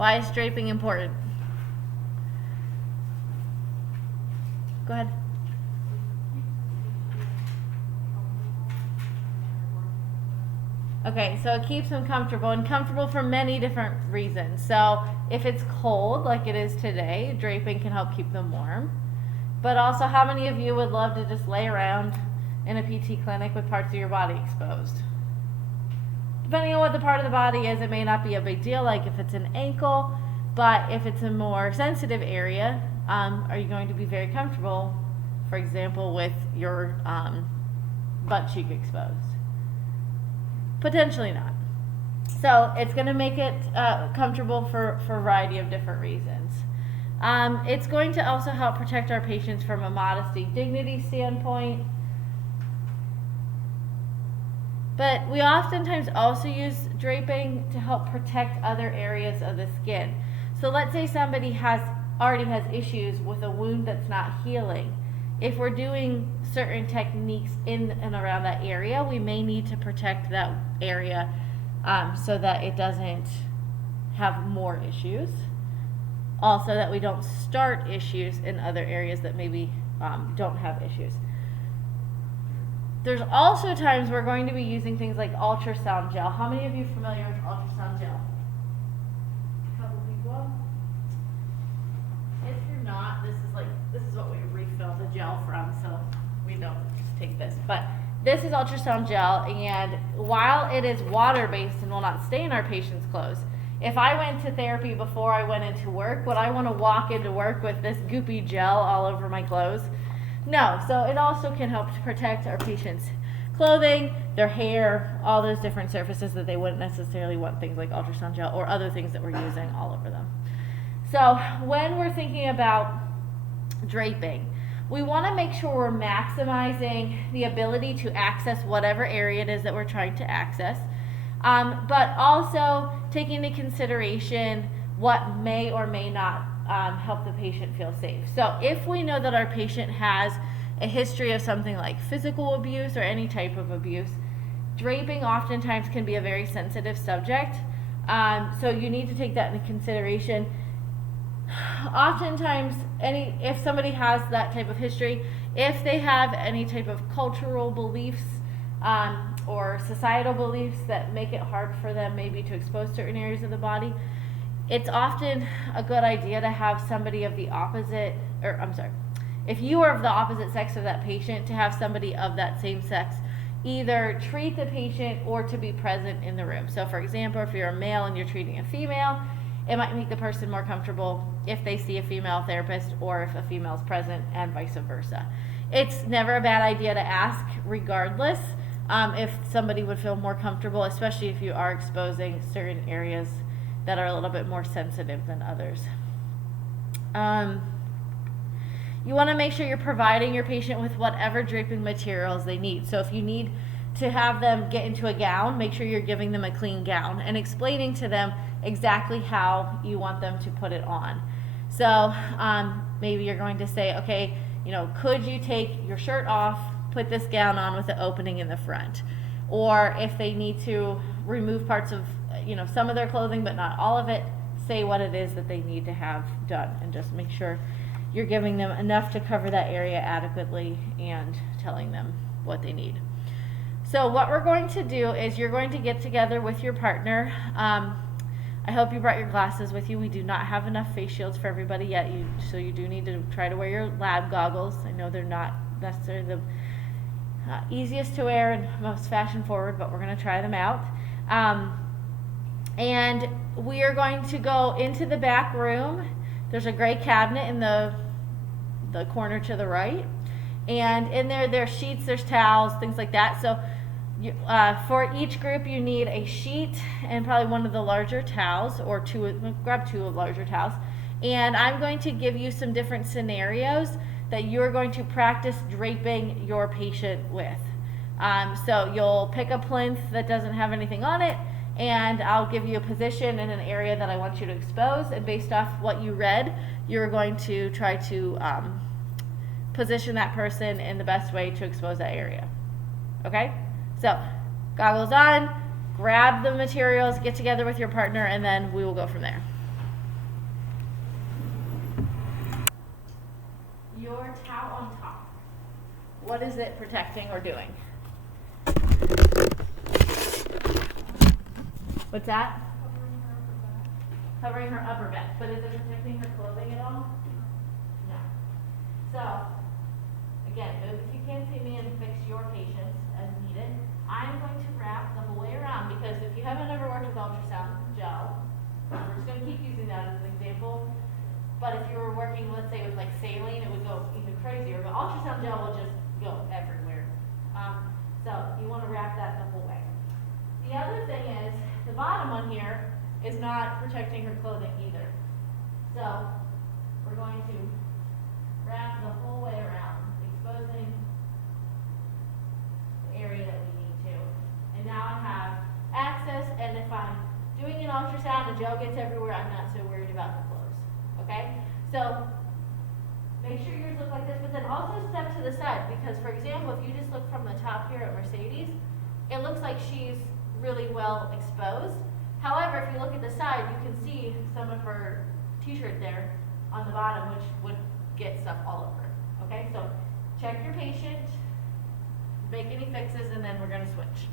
Why is draping important? Go ahead. Okay, so it keeps them comfortable, and comfortable for many different reasons. So if it's cold, like it is today, draping can help keep them warm. But also, how many of you would love to just lay around in a PT clinic with parts of your body exposed? Depending on what the part of the body is, it may not be a big deal, like if it's an ankle, but if it's a more sensitive area, are you going to be very comfortable, for example, with your butt cheek exposed? Potentially not. So it's going to make it comfortable for a variety of different reasons. It's going to also help protect our patients from a modesty, dignity standpoint. But we oftentimes also use draping to help protect other areas of the skin. So let's say somebody already has issues with a wound that's not healing. If we're doing certain techniques in and around that area, we may need to protect that area so that it doesn't have more issues. Also, that we don't start issues in other areas that maybe don't have issues. There's also times we're going to be using things like ultrasound gel. How many of you are familiar with ultrasound gel? A couple people. If you're not, this is what we refill the gel from, so we don't just take this. But this is ultrasound gel, and while it is water-based and will not stay in our patient's clothes, if I went to therapy before I went into work, would I want to walk into work with this goopy gel all over my clothes? No. So it also can help to protect our patients' clothing, their hair, all those different surfaces that they wouldn't necessarily want things like ultrasound gel or other things that we're using all over them. So when we're thinking about draping, we want to make sure we're maximizing the ability to access whatever area it is that we're trying to access, but also taking into consideration what may or may not help the patient feel safe. So if we know that our patient has a history of something like physical abuse or any type of abuse, draping oftentimes can be a very sensitive subject. So you need to take that into consideration. Oftentimes, if somebody has that type of history, if they have any type of cultural beliefs or societal beliefs that make it hard for them maybe to expose certain areas of the body, it's often a good idea to have somebody of the opposite, if you are of the opposite sex of that patient, to have somebody of that same sex either treat the patient or to be present in the room. So for example, if you're a male and you're treating a female, it might make the person more comfortable if they see a female therapist or if a female is present, and vice versa. It's never a bad idea to ask regardless if somebody would feel more comfortable, especially if you are exposing certain areas that are a little bit more sensitive than others. You want to make sure you're providing your patient with whatever draping materials they need. So if you need to have them get into a gown, make sure you're giving them a clean gown and explaining to them exactly how you want them to put it on. So maybe you're going to say, okay, could you take your shirt off, put this gown on with the opening in the front? Or if they need to remove parts of some of their clothing but not all of it, say what it is that they need to have done, and just make sure you're giving them enough to cover that area adequately and telling them what they need. So what we're going to do is you're going to get together with your partner. I hope you brought your glasses with you. We do not have enough face shields for everybody yet, so you do need to try to wear your lab goggles. I know they're not necessarily the easiest to wear and most fashion forward, but we're going to try them out. And we are going to go into the back room. There's a gray cabinet in the corner to the right, and in there's sheets, there's towels, things like that. So for each group you need a sheet and probably one of the larger towels, or grab two of larger towels. And I'm going to give you some different scenarios that you're going to practice draping your patient with. So you'll pick a plinth that doesn't have anything on it, and I'll give you a position in an area that I want you to expose, and based off what you read, you're going to try to position that person in the best way to expose that area. Okay? So, goggles on, grab the materials, get together with your partner, and then we will go from there. your towel on top, what is it protecting or doing? What's that? Covering her upper back. But is it protecting her clothing at all? No. So, again, move if you can't see me and fix your patients as needed. I'm going to wrap the whole way around because if you haven't ever worked with ultrasound gel, we're just going to keep using that as an example. But if you were working, let's say, with like saline, it would go even crazier. But ultrasound gel will just go everywhere. So you want to wrap that the whole way. The other thing is, the bottom one here is not protecting her clothing either. So we're going to wrap the whole way around, exposing the area that we need to. And now I have access, and if I'm doing an ultrasound, the gel gets everywhere, I'm not so worried about the clothes. Okay? So make sure yours look like this, but then also step to the side, because for example, if you just look from the top here at Mercedes, it looks like she's really well exposed. However, if you look at the side, you can see some of her t-shirt there on the bottom, which would get stuff all over. Okay, so check your patient, make any fixes, and then we're going to switch.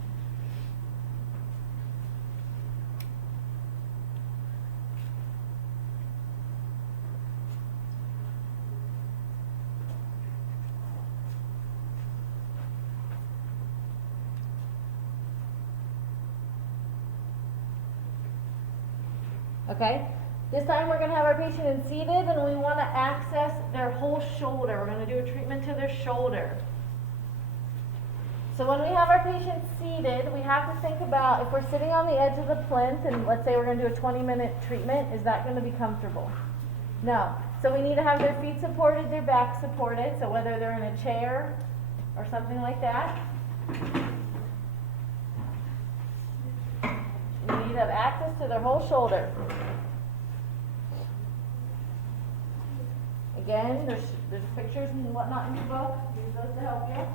Okay, this time we're going to have our patient in seated, and we want to access their whole shoulder. We're going to do a treatment to their shoulder. So when we have our patient seated, we have to think about if we're sitting on the edge of the plinth, and let's say we're going to do a 20-minute treatment, is that going to be comfortable? No. So we need to have their feet supported, their back supported, so whether they're in a chair or something like that. We need to have access to their whole shoulder. Again, there's pictures and whatnot in your book. Use those to help you.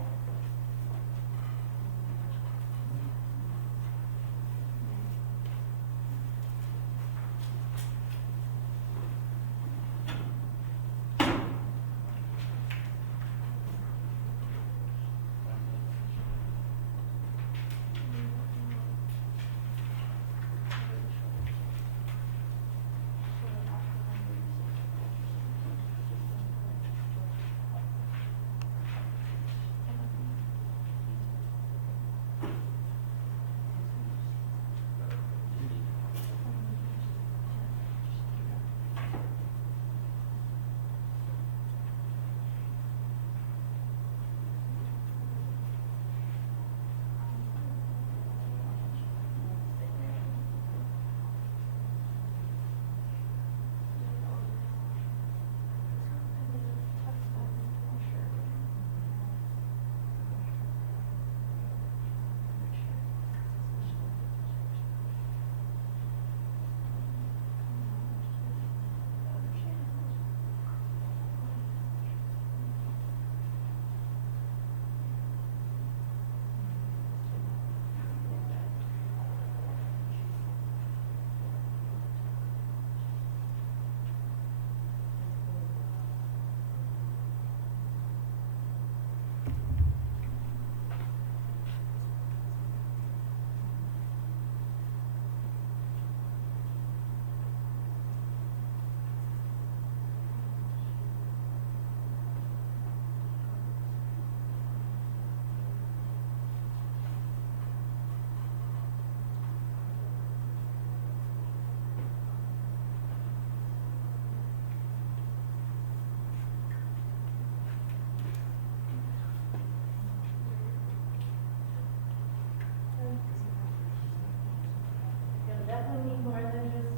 Definitely need more than just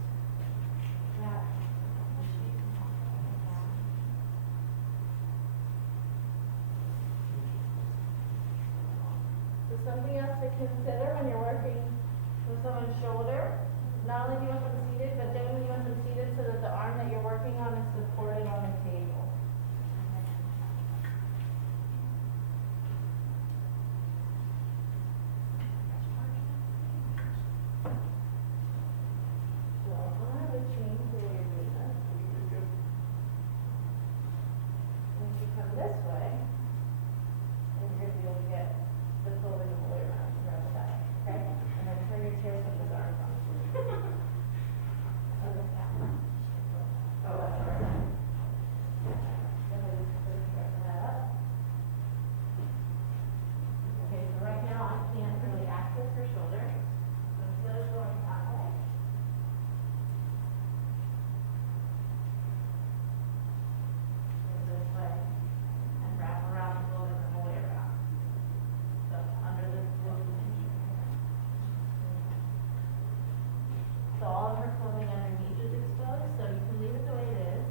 that. So something else to consider when you're working with someone's shoulder, not only do you want them seated, but then you want them seated so that the arm that you're working on is supported on the table. Change the way you're doing that. Once you come so all of her clothing underneath is exposed, so you can leave it the way it is,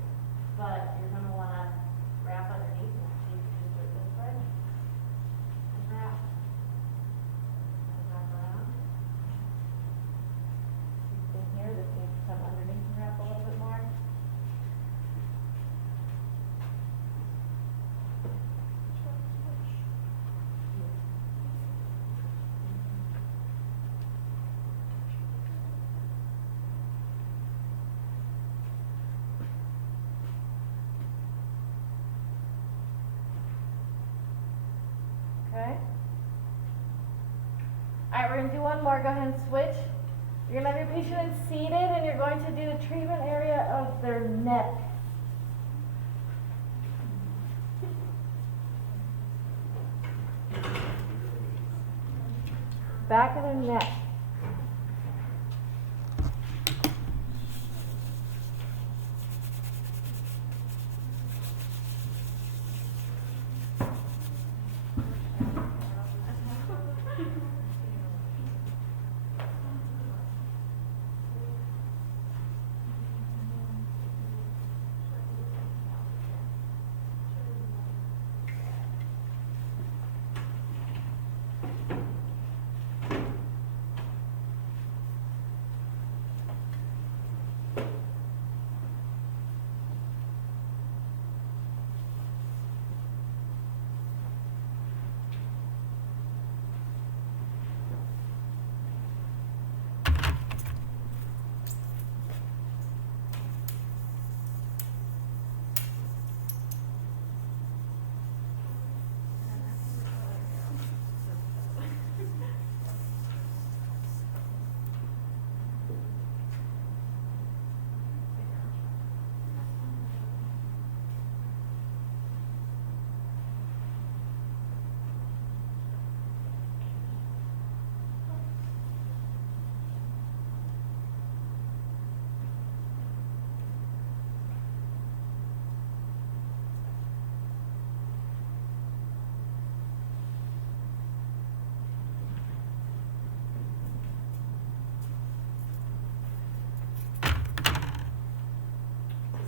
but you're gonna wanna wrap underneath and so you can just do it this way. And wrap. And wrap around. Same thing here, this needs to come underneath and wrap a little bit more. Okay. Alright, we're going to do one more. Go ahead and switch. You're going to have your patient seated and you're going to do the treatment area of their neck. Back of their neck.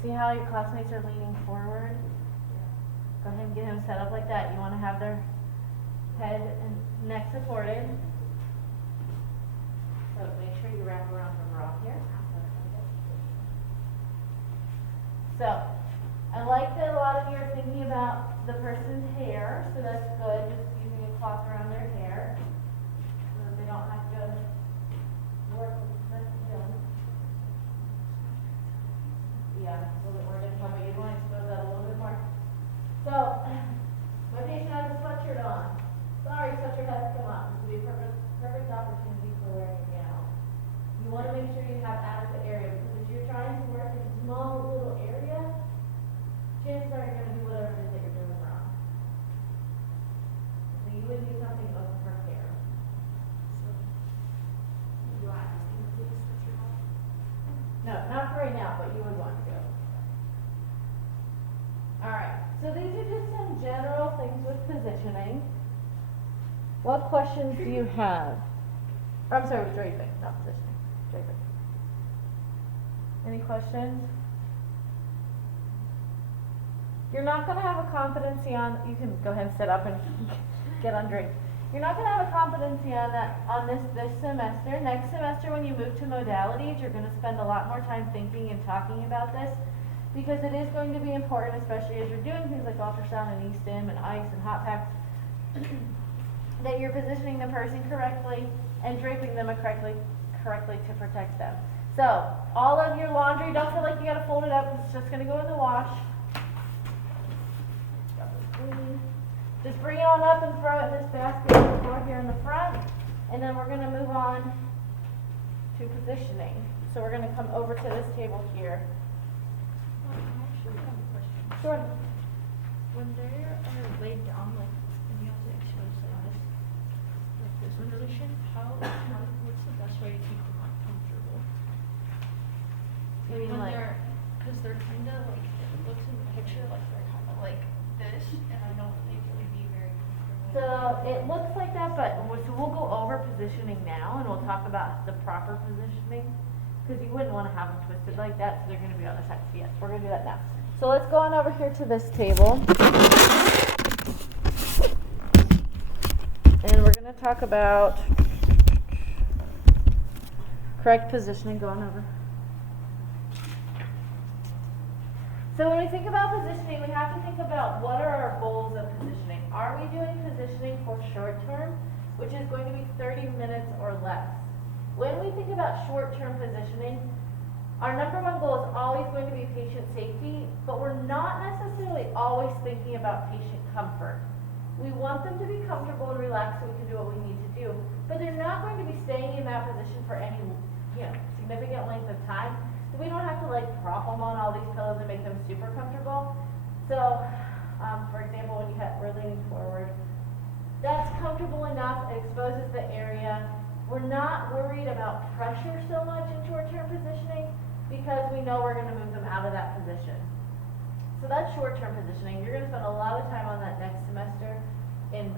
See how your classmates are leaning forward? Go ahead and get him set up like that. You want to have their head and neck supported. So make sure you wrap around the bra here. So, I like that a lot of you are thinking about the person's hair, so that's good, just using a cloth around their hair, so that they don't have to work with this film. Yeah, a little bit more difficult, but you want to expose that a little bit more. So, my patient has a sweatshirt on. Sorry, sweatshirt has to come up. This would be a perfect opportunity for wearing a gown. You want to make sure you have adequate area, because if you're trying to work in a small little area, chances are you're going to do whatever it is that you're doing wrong. So you would do something over her hair. So, do I ask him to take his sweatshirt off? No, not for right now, but you would want to. Alright, so these are just some general things with positioning. What questions do you have? Or, I'm sorry, with draping, not positioning. Draping. Any questions? You're not going to have a competency on, you can go ahead and sit up and get undraped. You're not going to have a competency on that on this semester. Next semester when you move to modalities, you're going to spend a lot more time thinking and talking about this, because it is going to be important, especially as you're doing things like ultrasound and e-stim and ice and hot packs, that you're positioning the person correctly and draping them correctly to protect them. So, all of your laundry, don't feel like you got to fold it up because it's just going to go in the wash. Just bring it on up and throw it in this basket on the floor here in the front, and then we're going to move on to positioning. So we're going to come over to this table here. I actually have a question. Sure. When they are laid down, like, and you have to expose like this position, what's the best way to keep them comfortable? You mean when like- because they're kind of like, it looks in the picture like they're kind of like this, and I don't think it would be very comfortable. So it looks like that, but so we'll go over positioning now, and we'll talk about the proper positioning. because you wouldn't want to have them twisted like that, so they're going to be on the side. So yes, we're going to do that now. So let's go on over here to this table. And we're going to talk about correct positioning. Go on over. So when we think about positioning, we have to think about what are our goals of positioning. Are we doing positioning for short term, which is going to be 30 minutes or less? When we think about short-term positioning, our number one goal is always going to be patient safety, but we're not necessarily always thinking about patient comfort. We want them to be comfortable and relaxed so we can do what we need to do, but they're not going to be staying in that position for any, significant length of time. So we don't have to like prop them on all these pillows and make them super comfortable. So, for example, when we're leaning forward, that's comfortable enough, it exposes the area. We're not worried about pressure so much in short-term positioning because we know we're going to move them out of that position. So that's short-term positioning. You're going to spend a lot of time on that next semester in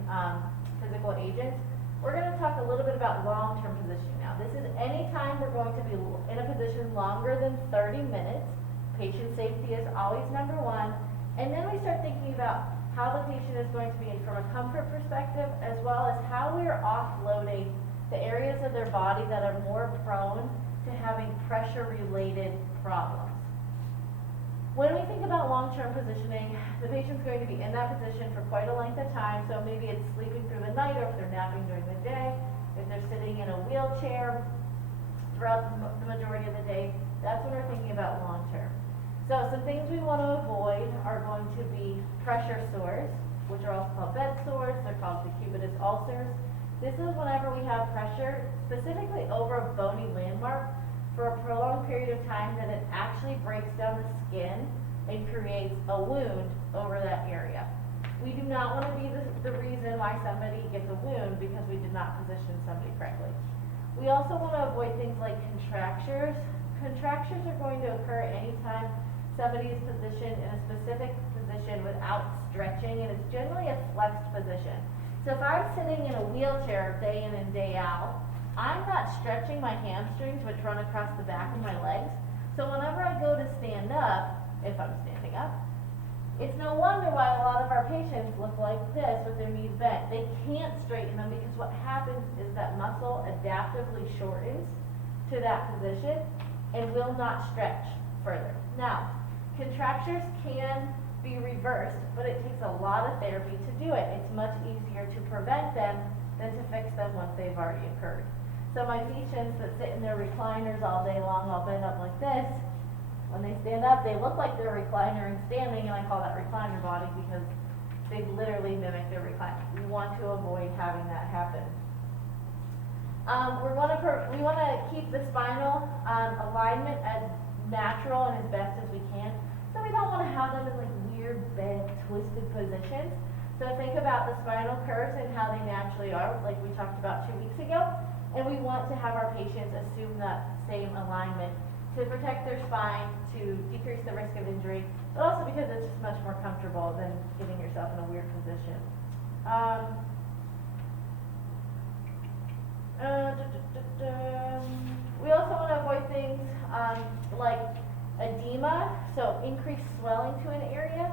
physical agents. We're going to talk a little bit about long-term positioning now. This is any time we're going to be in a position longer than 30 minutes. Patient safety is always number one. And then we start thinking about how the patient is going to be from a comfort perspective, as well as how we are offloading the areas of their body that are more prone to having pressure-related problems. When we think about long-term positioning, the patient's going to be in that position for quite a length of time, so maybe it's sleeping through the night, or if they're napping during the day, if they're sitting in a wheelchair throughout the majority of the day, that's when we're thinking about long-term. So some things we want to avoid are going to be pressure sores, which are also called bed sores, they're called decubitus ulcers. This is whenever we have pressure, specifically over a bony landmark, for a prolonged period of time, that it actually breaks down the skin and creates a wound over that area. We do not want to be the reason why somebody gets a wound because we did not position somebody correctly. We also want to avoid things like contractures. Contractures are going to occur anytime somebody is positioned in a specific position without stretching, and it's generally a flexed position. So if I'm sitting in a wheelchair day in and day out, I'm not stretching my hamstrings, which run across the back of my legs. So whenever I go to stand up, if I'm standing up, it's no wonder why a lot of our patients look like this with their knees bent. They can't straighten them because what happens is that muscle adaptively shortens to that position and will not stretch further. Now, contractures can be reversed, but it takes a lot of therapy to do it. It's much easier to prevent them than to fix them once they've already occurred. So my patients that sit in their recliners all day long, all bent up like this, when they stand up, they look like they're recliner and standing, and I call that recliner body because they literally mimic their recliner. We want to avoid having that happen. We want to keep the spinal alignment as natural and as best as we can. So we don't want to have them in like weird, bent, twisted positions. So think about the spinal curves and how they naturally are, like we talked about 2 weeks ago. And we want to have our patients assume that same alignment to protect their spine, to decrease the risk of injury, but also because it's just much more comfortable than getting yourself in a weird position. We also want to avoid things like edema, so increased swelling to an area.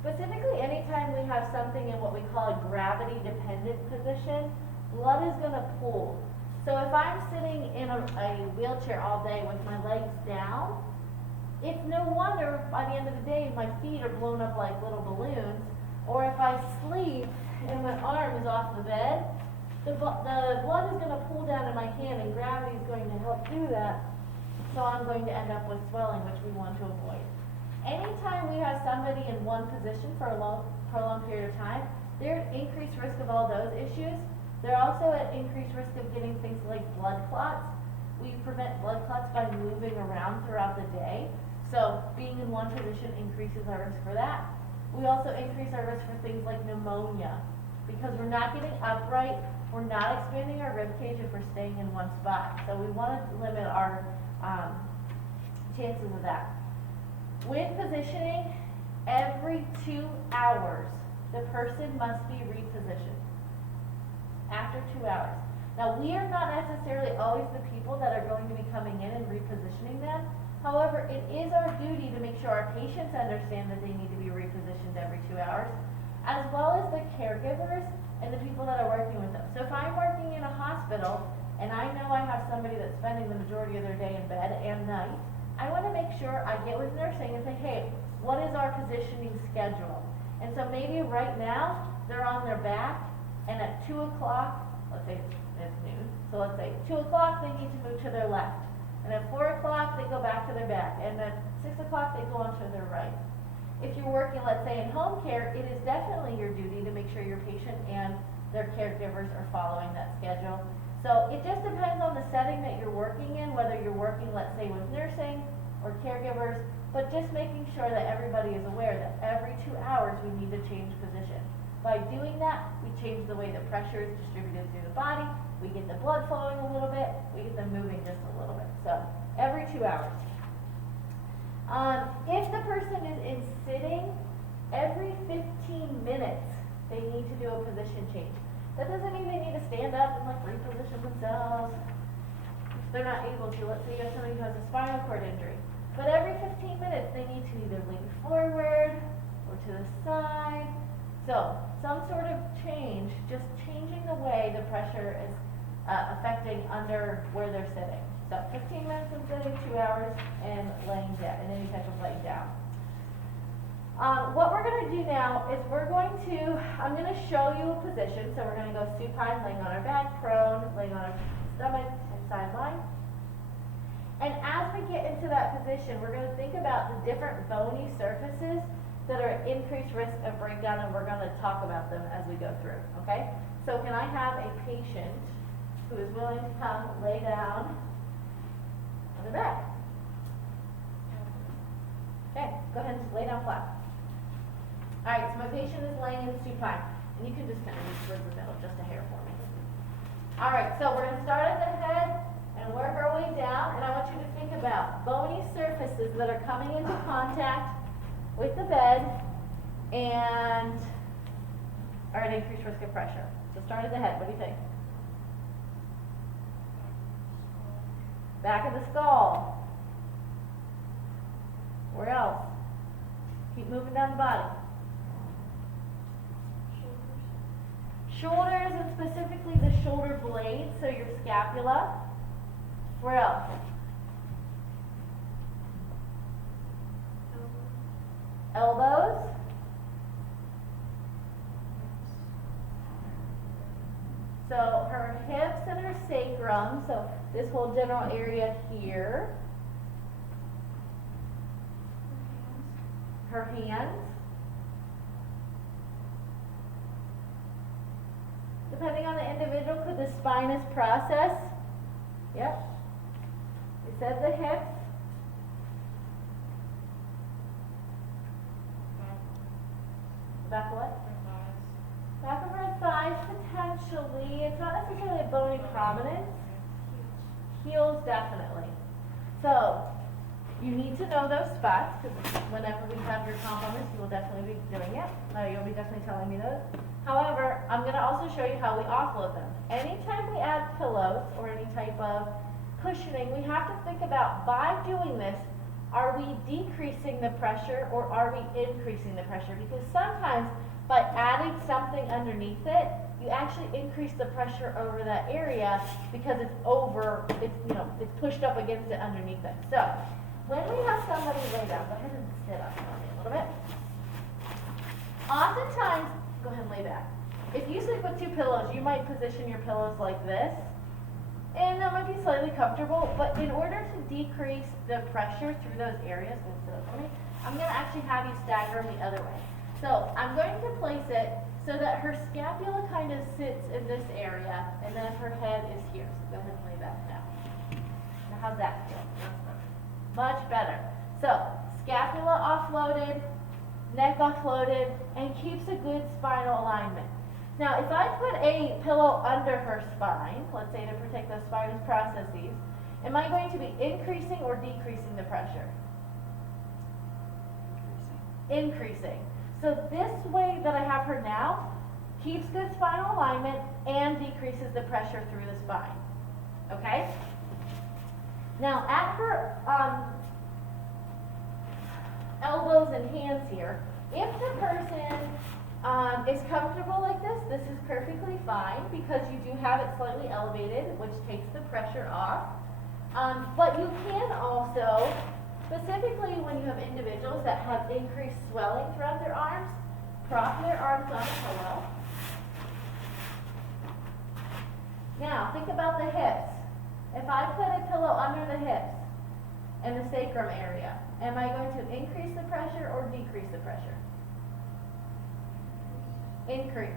Specifically, anytime we have something in what we call a gravity-dependent position, blood is going to pool. So if I'm sitting in a wheelchair all day with my legs down, it's no wonder by the end of the day my feet are blown up like little balloons. Or if I sleep and my arm is off the bed, the blood is going to pool down in my hand, and gravity is going to help do that. So I'm going to end up with swelling, which we want to avoid. Anytime we have somebody in one position for a prolonged period of time, they're at increased risk of all those issues. They're also at increased risk of getting things like blood clots. We prevent blood clots by moving around throughout the day. So being in one position increases our risk for that. We also increase our risk for things like pneumonia because we're not getting upright, we're not expanding our rib cage if we're staying in one spot. So we want to limit our chances of that. With positioning, every 2 hours, the person must be repositioned. After 2 hours. Now, we are not necessarily always the people that are going to be coming in and repositioning repositioning them. However, it is our duty to make sure our patients understand that they need to be repositioned every 2 hours, as well as the caregivers and the people that are working with them. So if I'm working in a hospital and I know I have somebody that's spending the majority of their day in bed and night, I want to make sure I get with nursing and say, hey, what is our positioning schedule? And so maybe right now they're on their back, and at 2 o'clock, let's say it's noon, so let's say 2 o'clock they need to move to their left. And at 4 o'clock, they go back to their back. And at 6 o'clock, they go on to their right. If you're working, let's say, in home care, it is definitely your duty to make sure your patient and their caregivers are following that schedule. So it just depends on the setting that you're working in, whether you're working, let's say, with nursing or caregivers, but just making sure that everybody is aware that every 2 hours we need to change position. By doing that, we change the way the pressure is distributed through the body, we get the blood flowing a little bit, we get them moving just a little bit. So, every 2 hours. If the person is in sitting, every 15 minutes, they need to do a position change. That doesn't mean they need to stand up and like reposition themselves. If they're not able to, let's say you have somebody who has a spinal cord injury. But every 15 minutes, they need to either lean forward or to the side. So, some sort of change, just changing the way the pressure is affecting under where they're sitting. So 15 minutes of sitting, 2 hours, and laying down, and any type of laying down. What we're going to do now is I'm going to show you a position. So we're going to go supine, laying on our back, prone, laying on our stomach, and sideline. And as we get into that position, we're going to think about the different bony surfaces that are at increased risk of breakdown, and we're going to talk about them as we go through, okay? So can I have a patient who is willing to come lay down on their back? Okay, go ahead and lay down flat. All right, so my patient is laying in supine, and you can just kind of move towards the middle, just a hair for me. All right, so we're going to start at the head and work our way down, and I want you to think about bony surfaces that are coming into contact with the bed and are at increased risk of pressure. So start at the head. What do you think? Back of the skull. Where else? Keep moving down the body. Shoulders, and specifically the shoulder blades, so your scapula. Where else? Elbows. So her hips and her sacrum, so this whole general area here. Her hands. Depending on the individual, could the spinous process? Yep. We said the hips. Back what? Back of her thighs, potentially. It's not necessarily a bony prominence. Heels, definitely. So, you need to know those spots, because whenever we have your compliments, you will definitely be doing it. You'll be definitely telling me those. However, I'm going to also show you how we offload them. Anytime we add pillows or any type of cushioning, we have to think about, by doing this, are we decreasing the pressure or are we increasing the pressure? Because sometimes by adding something underneath it, you actually increase the pressure over that area because it's pushed up against it underneath it. So when we have somebody lay down, go ahead and sit up for me a little bit. Oftentimes, go ahead and lay back. If you sleep with 2 pillows, you might position your pillows like this. And that might be slightly comfortable, but in order to decrease the pressure through those areas, I'm going to actually have you stagger them the other way. So I'm going to place it so that her scapula kind of sits in this area, and then her head is here. So go ahead and lay back now. Now how's that feel? Much better. So scapula offloaded, neck offloaded, and keeps a good spinal alignment. Now, if I put a pillow under her spine, let's say to protect those spinous processes, am I going to be increasing or decreasing the pressure? Increasing. So this way that I have her now keeps good spinal alignment and decreases the pressure through the spine. Okay? Now at her elbows and hands here, if the person is comfortable like this is perfectly fine because you do have it slightly elevated, which takes the pressure off. But you can also, specifically when you have individuals that have increased swelling throughout their arms, prop their arms on a pillow. Now, think about the hips. If I put a pillow under the hips and the sacrum area, am I going to increase the pressure or decrease the pressure? Increase.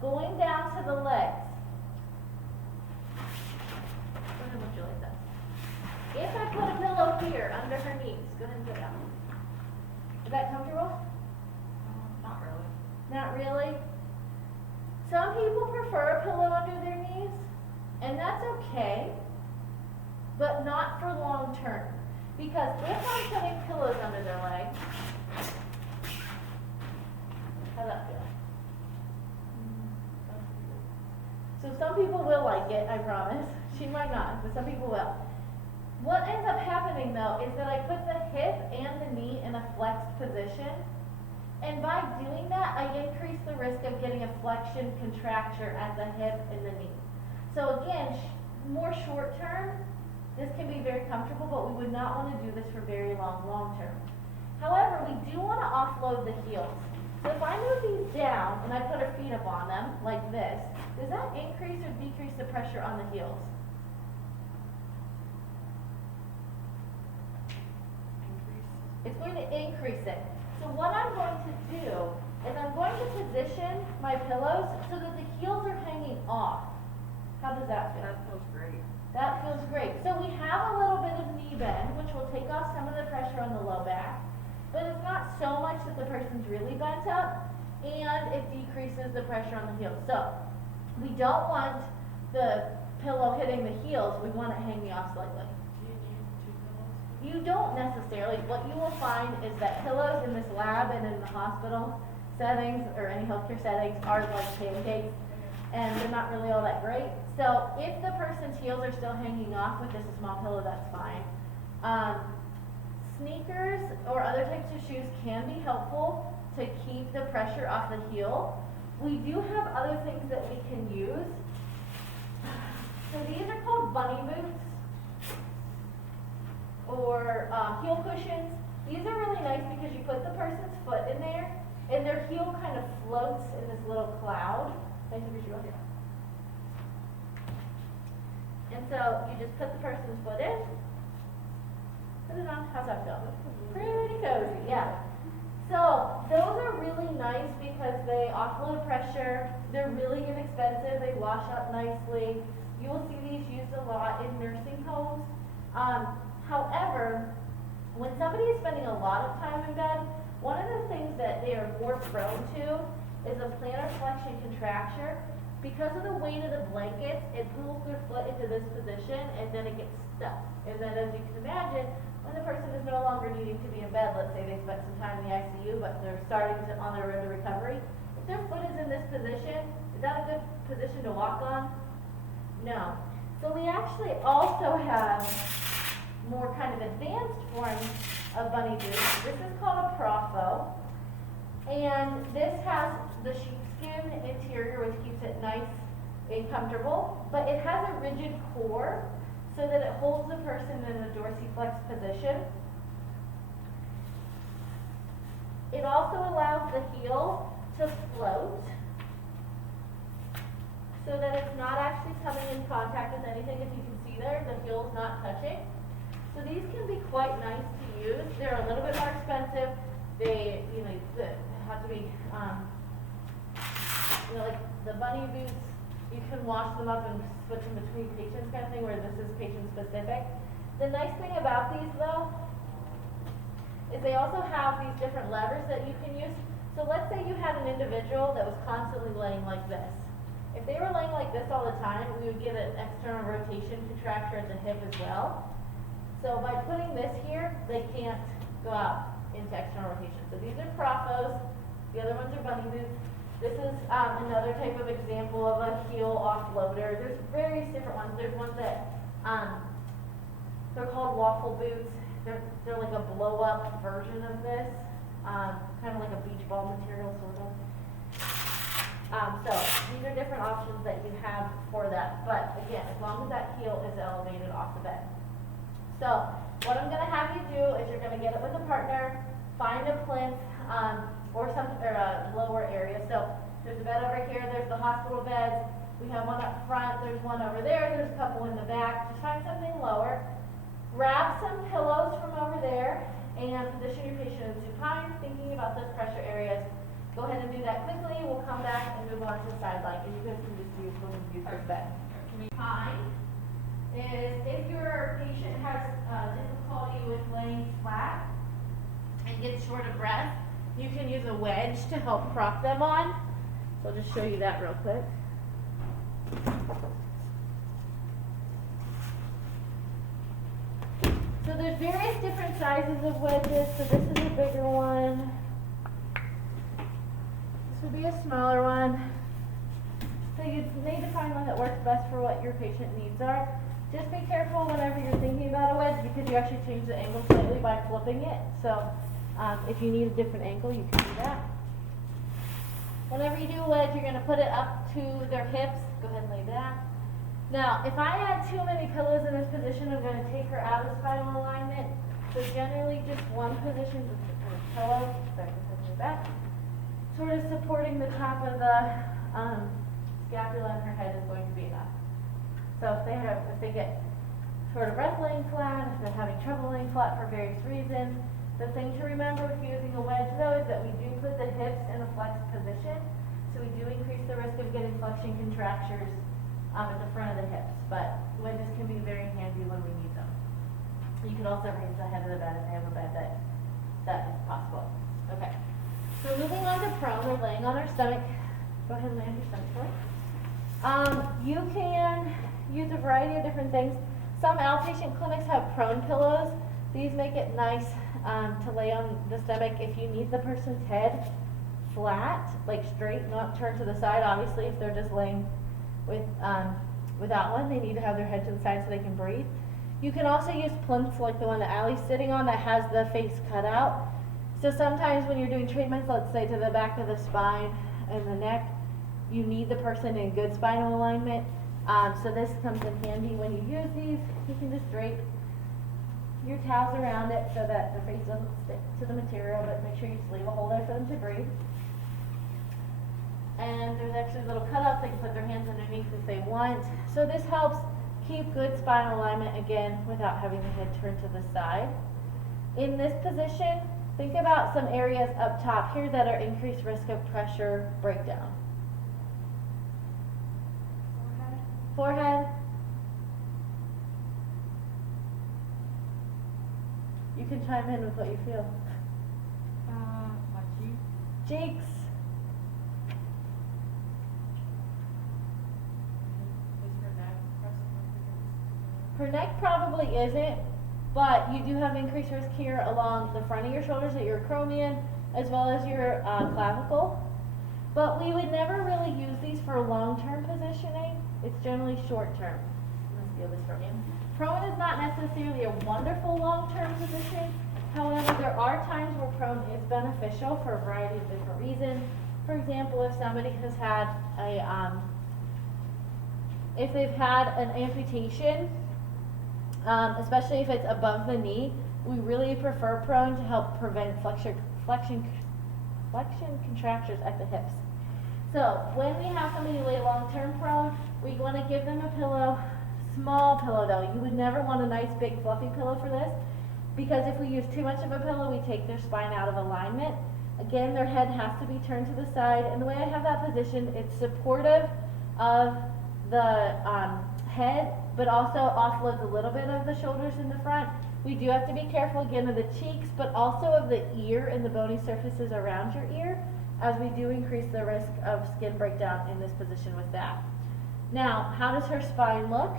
Going down to the legs. Go ahead and lift your legs up. If I put a pillow here under her knees, go ahead and put it down. Is that comfortable? Not really. Not really? Some people prefer a pillow under their knees, and that's okay, but not for long term. Because if I'm putting pillows under their legs, how's that feel? So some people will like it, I promise. She might not, but some people will. What ends up happening though is that I put the hip and the knee in a flexed position. And by doing that, I increase the risk of getting a flexion contracture at the hip and the knee. So again, more short term, this can be very comfortable, but we would not want to do this for very long term. However, we do want to offload the heels. So if I move these down and I put her feet up on them, like this, does that increase or decrease the pressure on the heels? It's going to increase it. So what I'm going to do is I'm going to position my pillows so that the heels are hanging off. How does that feel? That feels great. That feels great. So we have a little bit of knee bend, which will take off some of the pressure on the low back, but it's not so much that the person's really bent up, and it decreases the pressure on the heels. So we don't want the pillow hitting the heels, we want it hanging off slightly. You don't necessarily. What you will find is that pillows in this lab and in the hospital settings or any healthcare settings are like pancakes, and they're not really all that great. So if the person's heels are still hanging off with just a small pillow, that's fine. Sneakers or other types of shoes can be helpful to keep the pressure off the heel. We do have other things that we can use. So these are called bunny boots, or heel cushions. These are really nice because you put the person's foot in there and their heel kind of floats in this little cloud. Thank you for your here. And so you just put the person's foot in, put it on. How's that feel? Pretty cozy, yeah. So those are really nice because they offload pressure. They're really inexpensive. They wash up nicely. You will see these used a lot in nursing homes. However, when somebody is spending a lot of time in bed, one of the things that they are more prone to is a plantar flexion contracture. Because of the weight of the blankets, it pulls their foot into this position and then it gets stuck. And then as you can imagine, when the person is no longer needing to be in bed, let's say they spent some time in the ICU, but they're starting to, on their road to recovery, if their foot is in this position, is that a good position to walk on? No. So we actually also have more kind of advanced forms of bunny boots. This is called a profo, and this has the sheepskin interior, which keeps it nice and comfortable, but it has a rigid core so that it holds the person in a dorsiflex position. It also allows the heel to float so that it's not actually coming in contact with anything. If you can see there, the heel's not touching. So these can be quite nice to use. They're a little bit more expensive. They, have to be, like the bunny boots, you can wash them up and switch them between patients kind of thing, where this is patient specific. The nice thing about these though, is they also have these different levers that you can use. So let's say you had an individual that was constantly laying like this. If they were laying like this all the time, we would get an external rotation contracture at the hip as well. So by putting this here, they can't go out into external rotation. So these are profos, the other ones are bunny boots. This is another type of example of a heel offloader. There's various different ones. There's ones that They're called waffle boots. They're like a blow up version of this, kind of like a beach ball material sort of. So these are different options that you have for that. But again, as long as that heel is elevated off the bed. So what I'm gonna have you do is you're gonna get it with a partner, find a plinth, or a lower area. So there's a bed over here, there's the hospital beds, we have one up front, there's one over there, there's a couple in the back. Just find something lower. Grab some pillows from over there and position your patient in supine, thinking about those pressure areas. Go ahead and do that quickly. We'll come back and move on to the sideline, and you guys can just use one of the use of bed. Supine is if your patient has difficulty with laying flat and gets short of breath, you can use a wedge to help prop them on. So I'll just show you that real quick. So there's various different sizes of wedges. So this is a bigger one. This would be a smaller one. So you need to find one that works best for what your patient needs are. Just be careful whenever you're thinking about a wedge because you actually change the angle slightly by flipping it. So if you need a different angle, you can do that. Whenever you do a wedge, you're going to put it up to their hips. Go ahead and lay back. Now, if I add too many pillows in this position, I'm going to take her out of spinal alignment. So generally just one position with the pillow, back to the back, sort of supporting the top of the scapula, and her head is going to be enough. So if they get short of breath laying flat, if they're having trouble laying flat for various reasons, the thing to remember with using a wedge though is that we do put the hips in a flexed position, so we do increase the risk of getting flexion contractures at the front of the hips, but wedges can be very handy when we need them. You can also raise the head of the bed if they have a bed that is possible. Okay, so moving on to prone, we're laying on our stomach. Go ahead and lay on your stomach for me. You can use a variety of different things. Some outpatient clinics have prone pillows. These make it nice to lay on the stomach if you need the person's head flat, like straight, not turned to the side. Obviously, if they're just laying without one, they need to have their head to the side so they can breathe. You can also use plinths like the one that Allie's sitting on that has the face cut out. So sometimes when you're doing treatments, let's say to the back of the spine and the neck, you need the person in good spinal alignment. So this comes in handy when you use these. You can just drape your towels around it so that the face doesn't stick to the material, but make sure you just leave a hole there for them to breathe. And there's actually little cutouts. They can put their hands underneath if they want. So this helps keep good spinal alignment again without having the head turned to the side. In this position, think about some areas up top here that are increased risk of pressure breakdown. Forehead. You can chime in with what you feel. My cheek. Cheeks. Her neck probably isn't, but you do have increased risk here along the front of your shoulders at your acromion as well as your clavicle. But we would never really use these for long-term positioning. It's generally short-term. Let's feel this from you. Prone is not necessarily a wonderful long-term position. However, there are times where prone is beneficial for a variety of different reasons. For example, if somebody has had if they've had an amputation, especially if it's above the knee, we really prefer prone to help prevent flexion contractures at the hips. So when we have somebody lay long-term prone, we want to give them a pillow, small pillow though. You would never want a nice big fluffy pillow for this, because if we use too much of a pillow, we take their spine out of alignment. Again, their head has to be turned to the side, and the way I have that position, it's supportive of the head, but also offloads a little bit of the shoulders in the front. We do have to be careful again of the cheeks, but also of the ear and the bony surfaces around your ear, as we do increase the risk of skin breakdown in this position with that. Now, how does her spine look?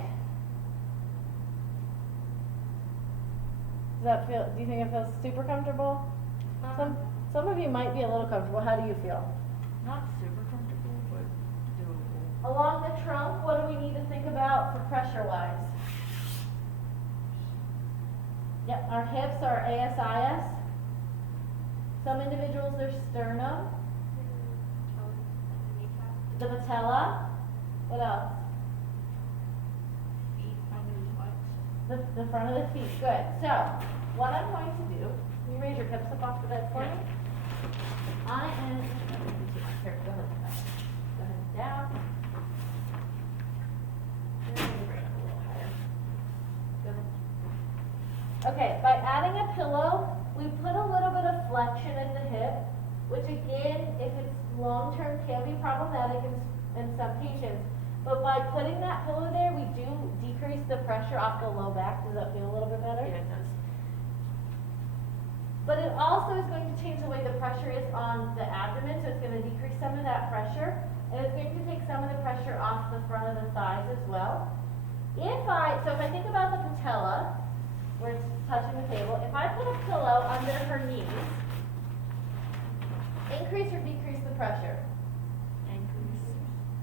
Does that feel, do you think it feels super comfortable? Some of you might be a little comfortable. How do you feel? Not super comfortable, but doable. Along the trunk, what do we need to think about for pressure-wise? Yep, our hips are ASIS. Some individuals, their sternum, the patella. What else? The front of the feet. Good. So, what I'm going to do, can you raise your hips up off the bed for me? I am, here, go ahead. Go ahead, down. And bring it up a little higher. Go ahead. Okay, by adding a pillow, we put a little bit of flexion in the hip, which again, if it's long-term, can be problematic in some patients. But by putting that pillow there, we do decrease the pressure off the low back. Does that feel a little bit better? Yeah, it does. But it also is going to change the way the pressure is on the abdomen, so it's going to decrease some of that pressure, and it's going to take some of the pressure off the front of the thighs as well. So if I think about the patella, where it's touching the table, if I put a pillow under her knees, increase or decrease the pressure?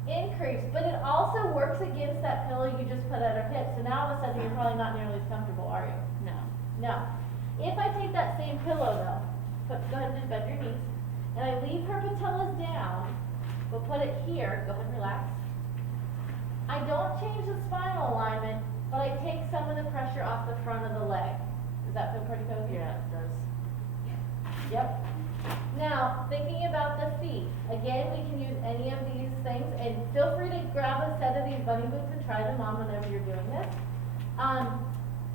Increase, but it also works against that pillow you just put at her hips, so now all of a sudden you're probably not nearly as comfortable, are you? No. No. If I take that same pillow though, go ahead and just bend your knees, and I leave her patellas down, but put it here, go ahead and relax. I don't change the spinal alignment, but I take some of the pressure off the front of the leg. Does that feel pretty cozy? Yeah, it does. Yep. Now, thinking about the feet, again, we can use any of these things, and feel free to grab a set of these bunny boots and try them on whenever you're doing this.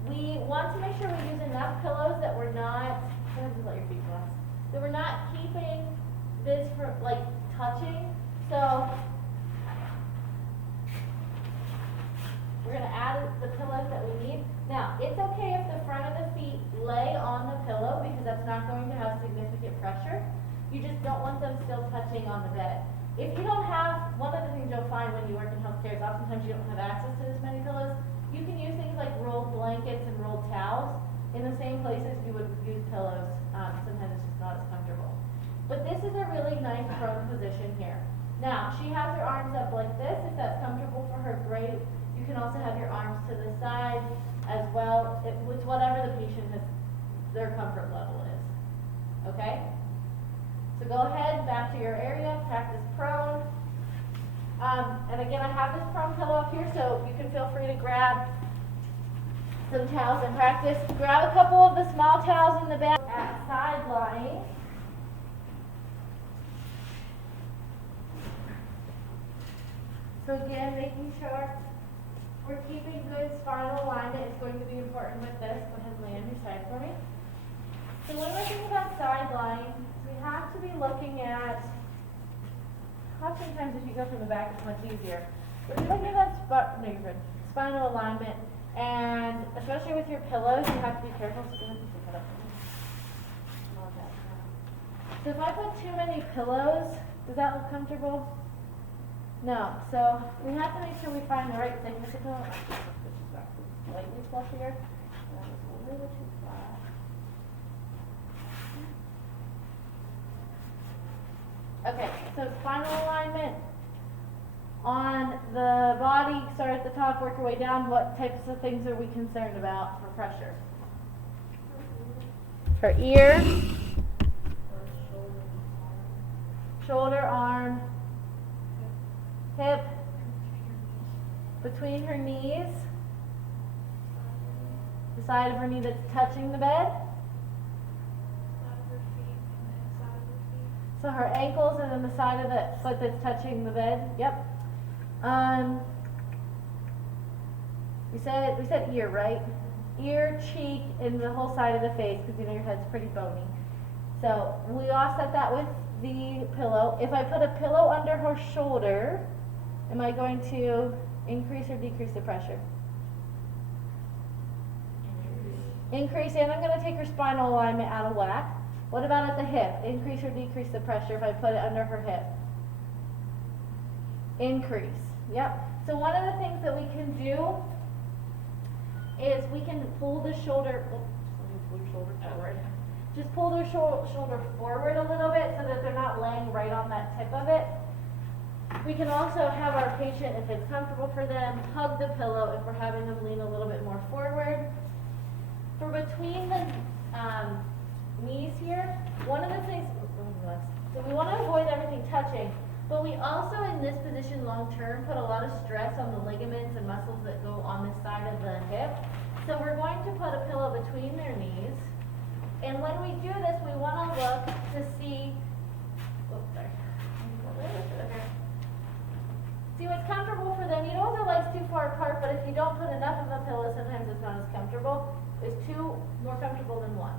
We want to make sure we use enough pillows that we're not, just let your feet relax, that we're not keeping this from, like, touching. So, we're going to add the pillows that we need. Now, it's okay if the front of the feet lay on the pillow because that's not going to have significant pressure. You just don't want them still touching on the bed. If you don't have, one of the things you'll find when you work in healthcare is oftentimes you don't have access to this many pillows. You can use things like rolled blankets and rolled towels in the same places you would use pillows. Sometimes it's just not as comfortable. But this is a really nice prone position here. Now, she has her arms up like this. If that's comfortable for her, great. You can also have your arms to the side as well, with whatever the patient has, their comfort level is. Okay? So go ahead, back to your area, practice prone. And again, I have this prone pillow up here, so you can feel free to grab some towels and practice. Grab a couple of the small towels in the back at side lying. So again, making sure we're keeping good spinal alignment is going to be important with this. Go ahead and lay on your side for me. So when we're thinking about side lying, we have to be looking at, oftentimes if you go from the back it's much easier, but if you're looking at spinal alignment, and especially with your pillows, you have to be careful. So go ahead and pick it up for me. So if I put too many pillows, does that look comfortable? No, so we have to make sure we find the right thickness of pillow. Slightly fluffier. That was a little too flat. Okay, so spinal alignment on the body, start at the top, work your way down. What types of things are we concerned about for pressure? Her ear, shoulder, arm, hip, between her knees, the side of her knee that's touching the bed. So her ankles and then the side of the foot that's touching the bed. Yep. We said ear, right? Ear, cheek, and the whole side of the face, because you know your head's pretty bony. So we offset that with the pillow. If I put a pillow under her shoulder, am I going to increase or decrease the pressure? Increase, and I'm going to take her spinal alignment out of whack. What about at the hip? Increase or decrease the pressure if I put it under her hip? Increase. Yep. So one of the things that we can do is we can pull the shoulder. Oops, let me pull your shoulder forward. Just pull their shoulder forward a little bit so that they're not laying right on that tip of it. We can also have our patient, if it's comfortable for them, hug the pillow if we're having them lean a little bit more forward. for between the knees here, one of the things, so we want to avoid everything touching, but we also in this position long term put a lot of stress on the ligaments and muscles that go on this side of the hip. So we're going to put a pillow between their knees. And when we do this, we want to look to see, oops, sorry. See what's comfortable for them. You don't want their legs too far apart, but if you don't put enough of a pillow, sometimes it's not as comfortable. Is two more comfortable than one?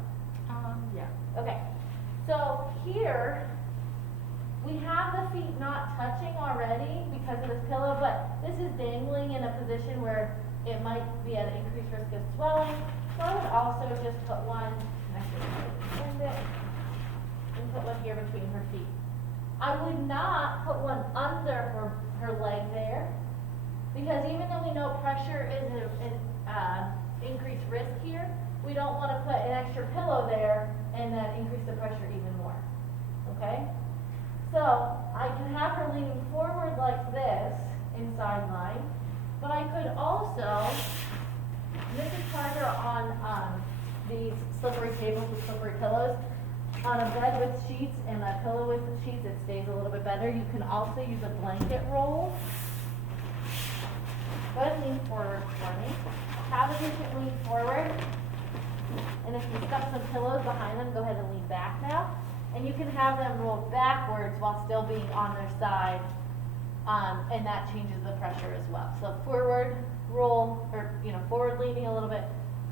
Yeah. Okay. So here, we have the feet not touching already because of this pillow, but this is dangling in a position where it might be at an increased risk of swelling. So I would also just put one, extend it, and put one here between her feet. I would not put one under her leg there, because even though we know pressure is an increased risk here, we don't want to put an extra pillow there and then increase the pressure even more. Okay? So I can have her leaning forward like this in sideline, but I could also, this is harder on these slippery tables with slippery pillows. On a bed with sheets and a pillow with sheets, it stays a little bit better. You can also use a blanket roll. Go ahead and lean forward for me. Have the patient lean forward. And if you stuck some pillows behind them, go ahead and lean back now. And you can have them roll backwards while still being on their side. And that changes the pressure as well. So forward roll, or forward leaning a little bit,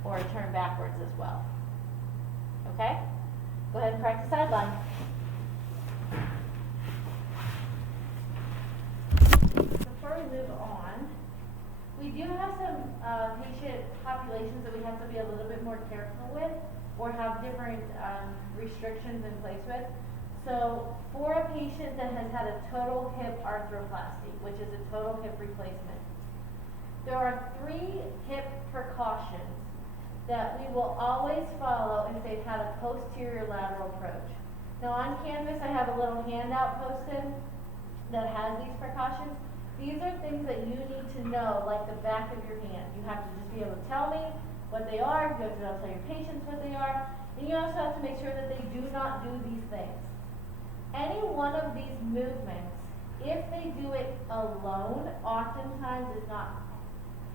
or turn backwards as well. Okay? Go ahead and practice sideline. Before we move on, we do have some patient populations that we have to be a little bit more careful with, or have different restrictions in place with. So for a patient that has had a total hip arthroplasty, which is a total hip replacement, there are 3 hip precautions that we will always follow if they've had a posterior lateral approach. Now on Canvas I have a little handout posted that has these precautions. These are things that you need to know like the back of your hand. You have to just be able to tell me what they are, you have to be able to tell your patients what they are, and you also have to make sure that they do not do these things. Any one of these movements, if they do it alone, oftentimes is not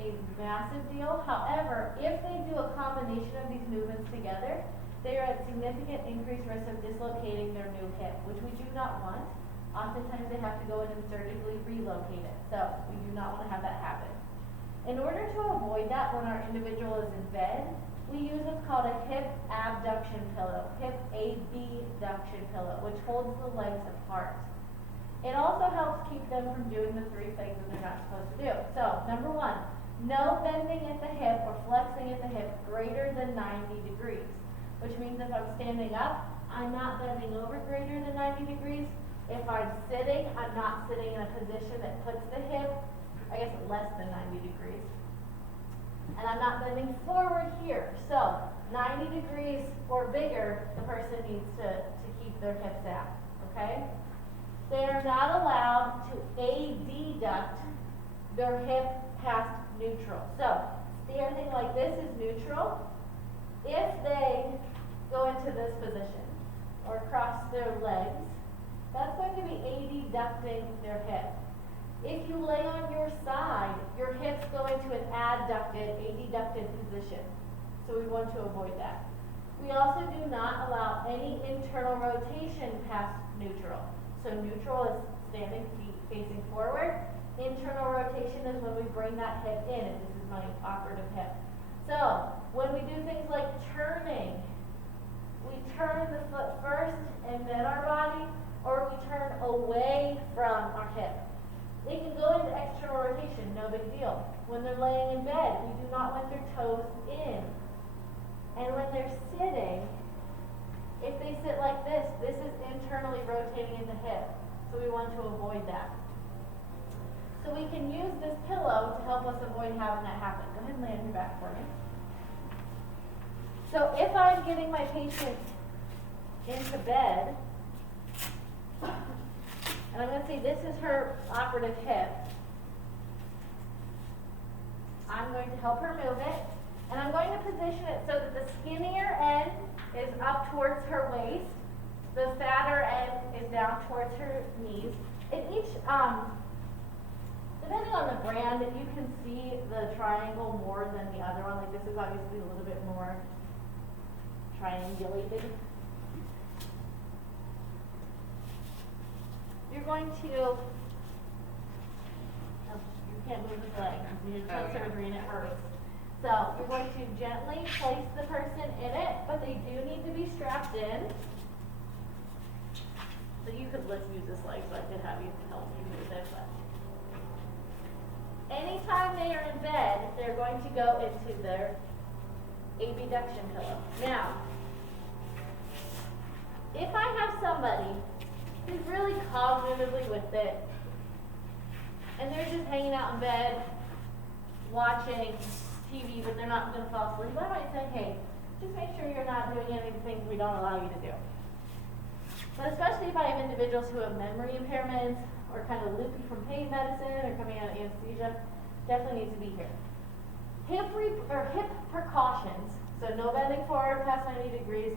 a massive deal. However, if they do a combination of these movements together, they are at significant increased risk of dislocating their new hip, which we do not want. Oftentimes they have to go in and surgically relocate it, so we do not want to have that happen. In order to avoid that when our individual is in bed, we use what's called a hip abduction pillow, hip abduction pillow, which holds the legs apart. It also helps keep them from doing the 3 things that they're not supposed to do. So, number 1, no bending at the hip or flexing at the hip greater than 90 degrees, which means if I'm standing up, I'm not bending over greater than 90 degrees. If I'm sitting, I'm not sitting in a position that puts the hip, less than 90 degrees. And I'm not bending forward here. So 90 degrees or bigger, the person needs to keep their hips out, okay? They are not allowed to adduct their hip past neutral. So standing like this is neutral. If they go into this position or cross their legs, that's going to be adducting their hip. If you lay on your side, your hips go into an adducted position. So we want to avoid that. We also do not allow any internal rotation past neutral. So neutral is standing, feet facing forward. Internal rotation is when we bring that hip in, and this is my operative hip. So when we do things like turning, we turn the foot first and then our body, or we turn away from our hip. They can go into external rotation, no big deal. When they're laying in bed, we do not want their toes in. And when they're sitting, if they sit like this, this is internally rotating in the hip. So we want to avoid that. So we can use this pillow to help us avoid having that happen. Go ahead and lay on your back for me. So if I'm getting my patient into bed, and I'm going to say this is her operative hip, I'm going to help her move it. And I'm going to position it so that the skinnier end is up towards her waist, the fatter end is down towards her knees. And each, depending on the brand, you can see the triangle more than the other one. Like this is obviously a little bit more triangulated. You're going to, oh, you can't move his leg, you just had surgery and it hurts. So you're going to gently place the person in it, but they do need to be strapped in. So you could use this leg, so I could have you help me move it. But anytime they are in bed, they're going to go into their abduction pillow. Now, if I have somebody who's really cognitively with it, and they're just hanging out in bed, watching TV, but they're not going to fall asleep, I might say, hey, just make sure you're not doing any of the things we don't allow you to do. But especially if I have individuals who have memory impairments, or kind of loopy from pain medicine, or coming out of anesthesia, definitely needs to be here. Hip precautions, so no bending forward past 90 degrees,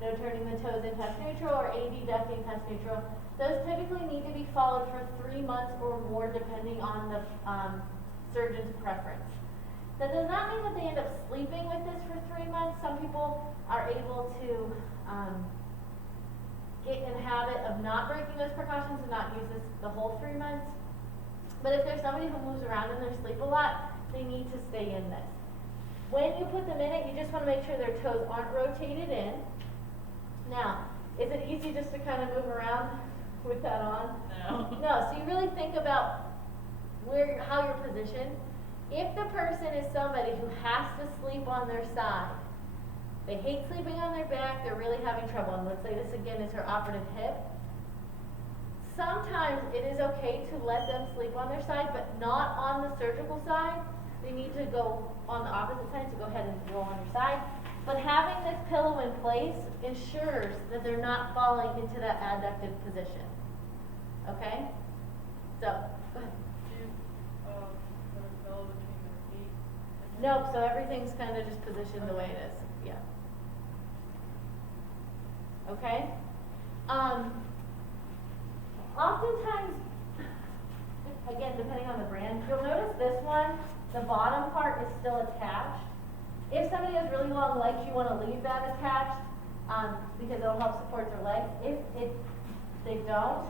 no turning the toes in past neutral, or abducting past neutral. Those typically need to be followed for 3 months or more, depending on the surgeon's preference. That does not mean that they end up sleeping with this for 3 months. Some people are able to get in the habit of not breaking those precautions and not use this the whole 3 months. But if there's somebody who moves around in their sleep a lot, they need to stay in this. When you put them in it, you just want to make sure their toes aren't rotated in. Now, is it easy just to kind of move around with that on? No. No, so you really think about how you're positioned. If the person is somebody who has to sleep on their side, they hate sleeping on their back, they're really having trouble, and let's say this again is her operative hip, sometimes it is okay to let them sleep on their side, but not on the surgical side. They need to go on the opposite side, so go ahead and roll on your side. But having this pillow in place ensures that they're not falling into that adducted position. Okay? So, go ahead. Put a pillow between their feet? Nope, so everything's kind of just positioned the way it is. Yeah. Okay? Oftentimes, again, depending on the brand, you'll notice this one, the bottom part is still attached. If somebody has really long legs, you want to leave that attached because it'll help support their legs. If they don't,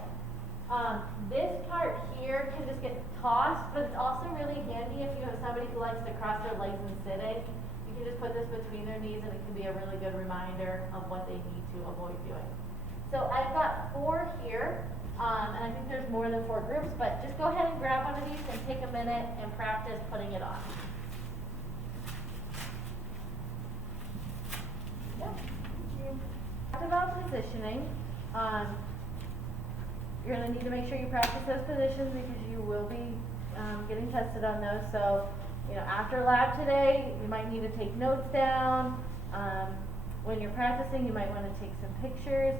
this part here can just get tossed, but it's also really handy if you have somebody who likes to cross their legs and sitting. You can just put this between their knees and it can be a really good reminder of what they need to avoid doing. So I've got 4 here, and I think there's more than 4 groups, but just go ahead and grab one of these and take a minute and practice putting it on. Yep. Talked about positioning. You're going to need to make sure you practice those positions because you will be getting tested on those. So, after lab today, you might need to take notes down. When you're practicing, you might want to take some pictures.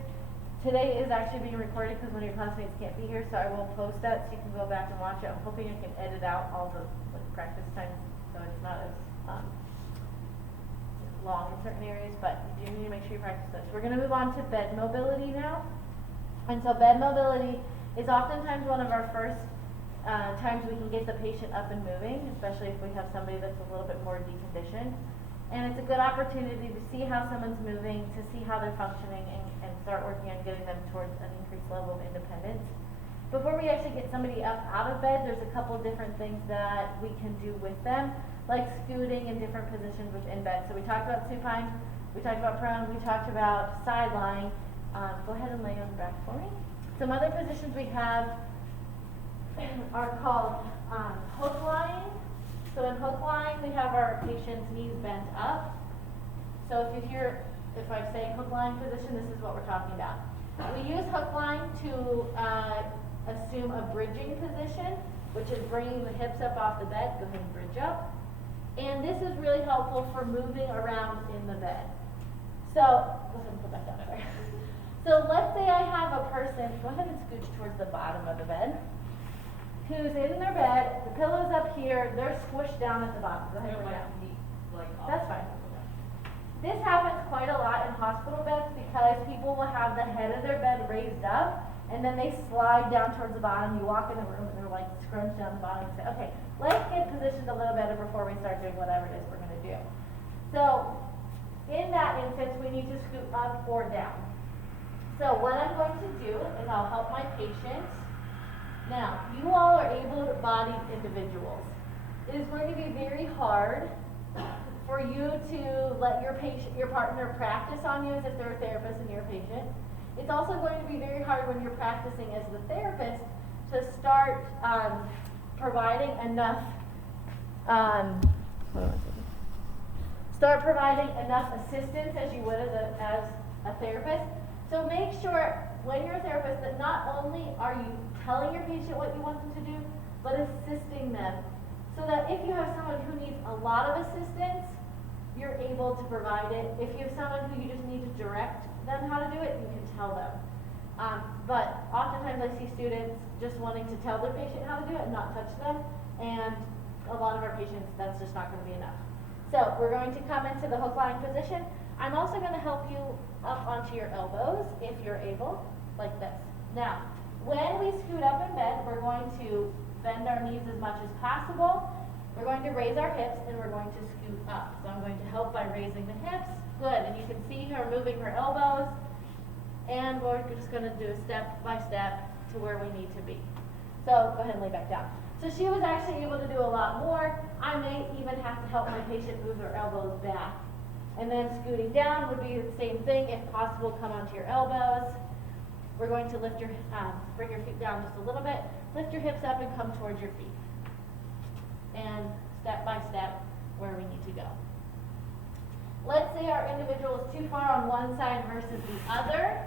Today is actually being recorded because one of your classmates can't be here, so I will post that so you can go back and watch it. I'm hoping I can edit out all the practice times so it's not as long in certain areas, but you do need to make sure you practice those. We're going to move on to bed mobility now. And so bed mobility is oftentimes one of our first times we can get the patient up and moving, especially if we have somebody that's a little bit more deconditioned. And it's a good opportunity to see how someone's moving, to see how they're functioning, and start working on getting them towards an increased level of independence. Before we actually get somebody up out of bed, there's a couple different things that we can do with them, like scooting in different positions within bed. So we talked about supine, we talked about prone, we talked about side lying. Go ahead and lay on the back for me. Some other positions we have are called hook lying. So in hook lying, we have our patient's knees bent up. So if I say hook lying position, this is what we're talking about. We use hook lying to assume a bridging position, which is bringing the hips up off the bed. Go ahead and bridge up. And this is really helpful for moving around in the bed. So, go ahead and put that down there. So let's say I have a person, go ahead and scooch towards the bottom of the bed, who's in their bed, the pillow's up here, they're squished down at the bottom. Go ahead and bring it down. like. That's fine. This happens quite a lot in hospital beds because people will have the head of their bed raised up and then they slide down towards the bottom. You walk in the room and they're like scrunched down the bottom and say, okay, let's get positioned a little better before we start doing whatever it is we're gonna do. So, in that instance, we need to scoot up or down. So what I'm going to do is I'll help my patient. Now, you all are able-bodied individuals. It is going to be very hard for you to let your partner practice on you as if they're a therapist and you're a patient. It's also going to be very hard when you're practicing as the therapist to start providing enough assistance as you would as a therapist. So make sure when you're a therapist that not only are you telling your patient what you want them to do, but assisting them. So that if you have someone who needs a lot of assistance, you're able to provide it. If you have someone who you just need to direct them how to do it, you can tell them. But oftentimes I see students just wanting to tell their patient how to do it and not touch them. And a lot of our patients, that's just not going to be enough. So we're going to come into the hook lying position. I'm also going to help you up onto your elbows if you're able, like this. Now, when we scoot up in bed, we're going to bend our knees as much as possible. We're going to raise our hips and we're going to scoot up. So I'm going to help by raising the hips. Good, and you can see her moving her elbows. And we're just going to do a step by step to where we need to be. So go ahead and lay back down. So she was actually able to do a lot more. I may even have to help my patient move their elbows back. And then scooting down would be the same thing. If possible, come onto your elbows. We're going to lift bring your feet down just a little bit. Lift your hips up and come towards your feet. And step by step where we need to go. Let's say our individual is too far on one side versus the other.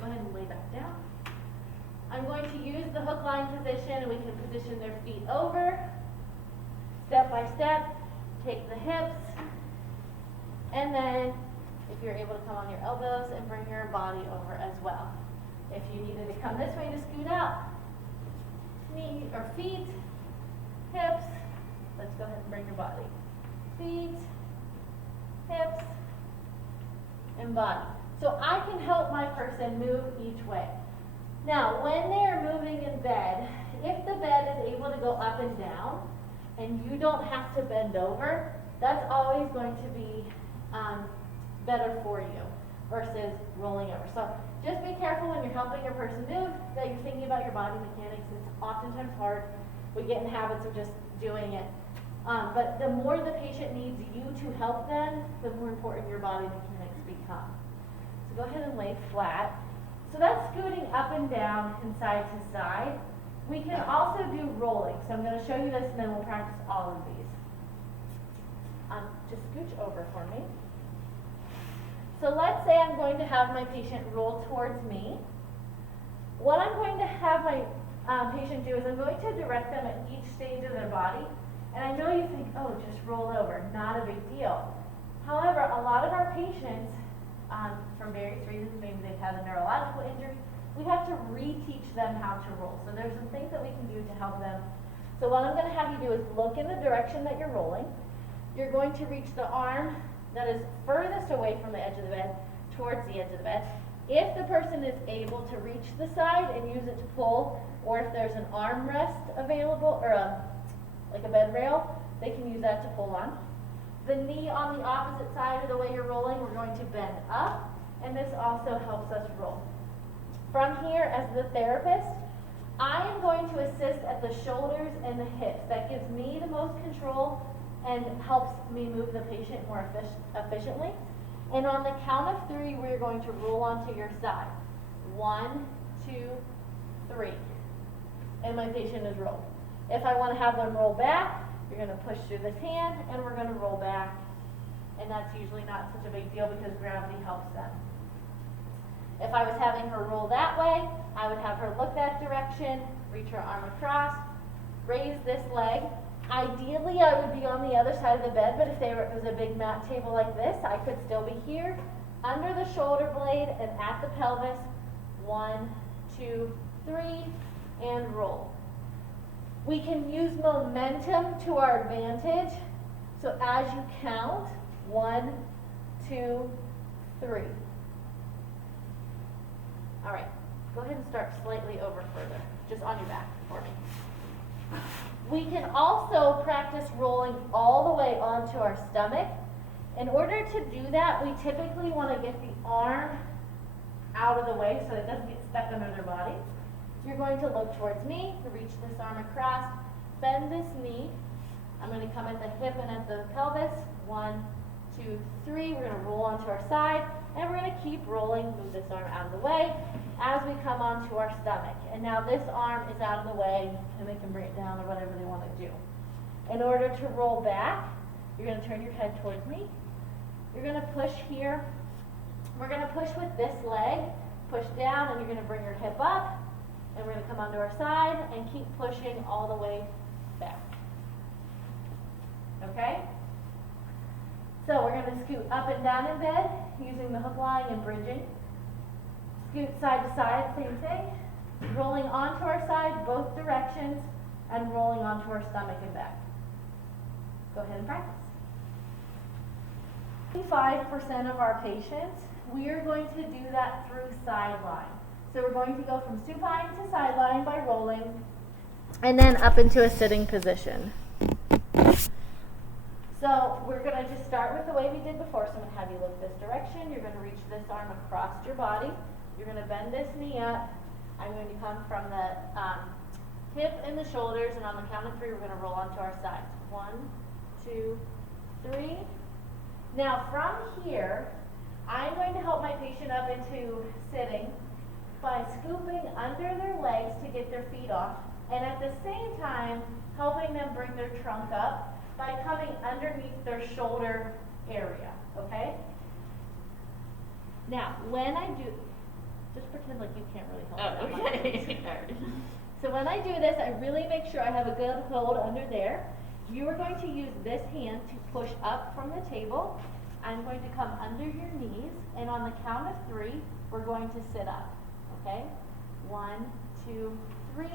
Go ahead and lay back down. I'm going to use the hook lying position and we can position their feet over. Step by step, take the hips. And then, if you're able to come on your elbows and bring your body over as well. If you needed to come this way to scoot out, knee or feet, hips, let's go ahead and bring your body. Feet, hips, and body. So I can help my person move each way. Now, when they are moving in bed, if the bed is able to go up and down, and you don't have to bend over, that's always going to be better for you versus rolling over. So just be careful when you're helping your person move that you're thinking about your body mechanics. It's oftentimes hard. We get in habits of just doing it. But the more the patient needs you to help them, the more important your body mechanics become. So go ahead and lay flat. So that's scooting up and down and side to side. We can also do rolling. So I'm going to show you this and then we'll practice all of these. Just scooch over for me. So let's say I'm going to have my patient roll towards me. What I'm going to have my patient do is I'm going to direct them at each stage of their body. And I know you think, oh, just roll over, not a big deal. However, a lot of our patients, for various reasons, maybe they've had a neurological injury, we have to reteach them how to roll. So there's some things that we can do to help them. So what I'm going to have you do is look in the direction that you're rolling. You're going to reach the arm that is furthest away from the edge of the bed towards the edge of the bed. If the person is able to reach the side and use it to pull, or if there's an armrest available, or like a bed rail, they can use that to pull on. The knee on the opposite side of the way you're rolling, we're going to bend up, and this also helps us roll. From here, as the therapist, I am going to assist at the shoulders and the hips. That gives me the most control and helps me move the patient more efficiently. And on the count of 3, we're going to roll onto your side. 1, 2, 3. And my patient is rolled. If I want to have them roll back, you're going to push through this hand and we're going to roll back. And that's usually not such a big deal because gravity helps them. If I was having her roll that way, I would have her look that direction, reach her arm across, raise this leg. Ideally, I would be on the other side of the bed, but if it was a big mat table like this, I could still be here, under the shoulder blade and at the pelvis. 1, 2, 3, and roll. We can use momentum to our advantage. So as you count, 1, 2, 3. All right, go ahead and start slightly over further, just on your back for me. We can also practice rolling all the way onto our stomach. In order to do that, we typically want to get the arm out of the way so it doesn't get stuck under their body. You're going to look towards me, reach this arm across, bend this knee. I'm going to come at the hip and at the pelvis. 1, 2, 3. We're going to roll onto our side, and we're going to keep rolling. Move this arm out of the way as we come onto our stomach. And now this arm is out of the way, and they can bring it down or whatever they want to do. In order to roll back, you're going to turn your head towards me. You're going to push here. We're going to push with this leg, push down, and you're going to bring your hip up, and we're going to come onto our side and keep pushing all the way back. Okay? So we're going to scoot up and down in bed using the hook line and bridging. Scoot side to side, same thing. Rolling onto our side, both directions, and rolling onto our stomach and back. Go ahead and practice. 5% of our patients, we are going to do that through sideline. So we're going to go from supine to sideline by rolling, and then up into a sitting position. So we're going to just start with the way we did before. So I'm going to have you look this direction. You're going to reach this arm across your body. You're going to bend this knee up. I'm going to come from the hip and the shoulders, and on the count of 3, we're going to roll onto our sides. 1, 2, 3. Now from here, I'm going to help my patient up into sitting by scooping under their legs to get their feet off, and at the same time helping them bring their trunk up by coming underneath their shoulder area, okay? Now, when I do, just pretend like you can't really help me. Okay. So when I do this, I really make sure I have a good hold under there. You are going to use this hand to push up from the table. I'm going to come under your knees, and on the count of 3, we're going to sit up, okay? 1, 2, 3,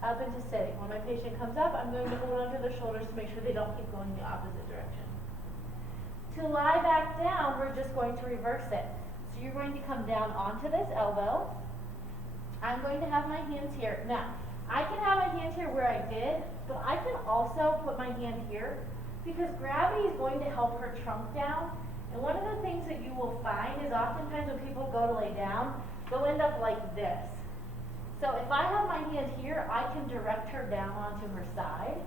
up into sitting. When my patient comes up, I'm going to hold onto their shoulders to make sure they don't keep going the opposite direction. To lie back down, we're just going to reverse it. So you're going to come down onto this elbow. I'm going to have my hands here. Now, I can have my hand here where I did, but I can also put my hand here because gravity is going to help her trunk down. And one of the things that you will find is oftentimes when people go to lay down, they'll end up like this. So if I have my hand here, I can direct her down onto her side.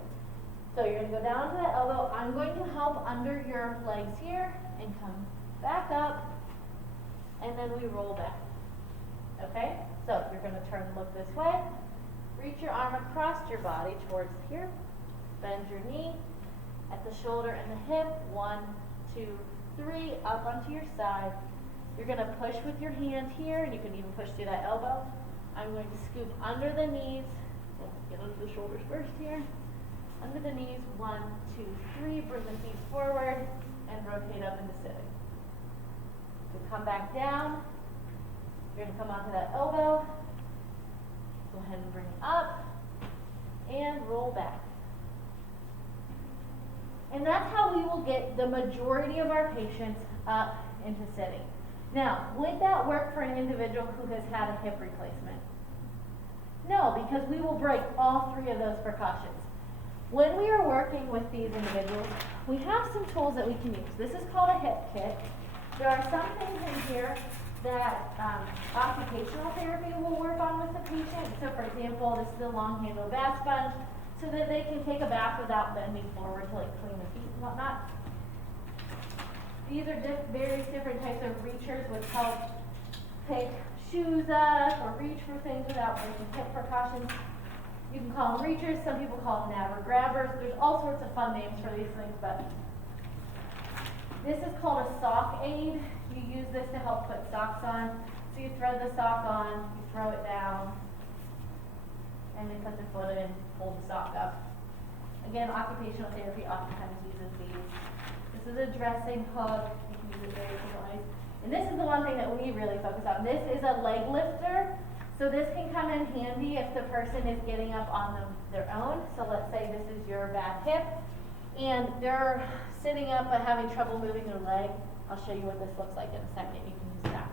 So you're going to go down to that elbow. I'm going to help under your legs here and come back up, and then we roll back. Okay? So you're going to turn and look this way. Reach your arm across your body towards here. Bend your knee at the shoulder and the hip. 1, 2, 3, up onto your side. You're going to push with your hand here, and you can even push through that elbow. I'm going to scoop under the knees. Get under the shoulders first here. Under the knees, 1, 2, 3. Bring the feet forward and rotate up into sitting. So come back down. You're going to come onto that elbow. Go ahead and bring it up and roll back. And that's how we will get the majority of our patients up into sitting. Now, would that work for an individual who has had a hip replacement? No, because we will break all 3 of those precautions. When we are working with these individuals, we have some tools that we can use. This is called a hip kit. There are some things in here that occupational therapy will work on with the patient. So for example, this is a long handle bath sponge so that they can take a bath without bending forward to like clean their feet and whatnot. These are various different types of reachers which help pick shoes up or reach for things without breaking hip precautions. You can call them reachers, some people call them nabber grabbers. There's all sorts of fun names for these things, but this is called a sock aid. You use this to help put socks on. So you thread the sock on, you throw it down, and then put the foot in, pull the sock up. Again, occupational therapy oftentimes uses these. This is a dressing hook. You can use it very ways. And this is the one thing that we really focus on. This is a leg lifter. So this can come in handy if the person is getting up on their own. So let's say this is your bad hip. and they're sitting up but having trouble moving their leg. I'll show you what this looks like in a second. You can use that.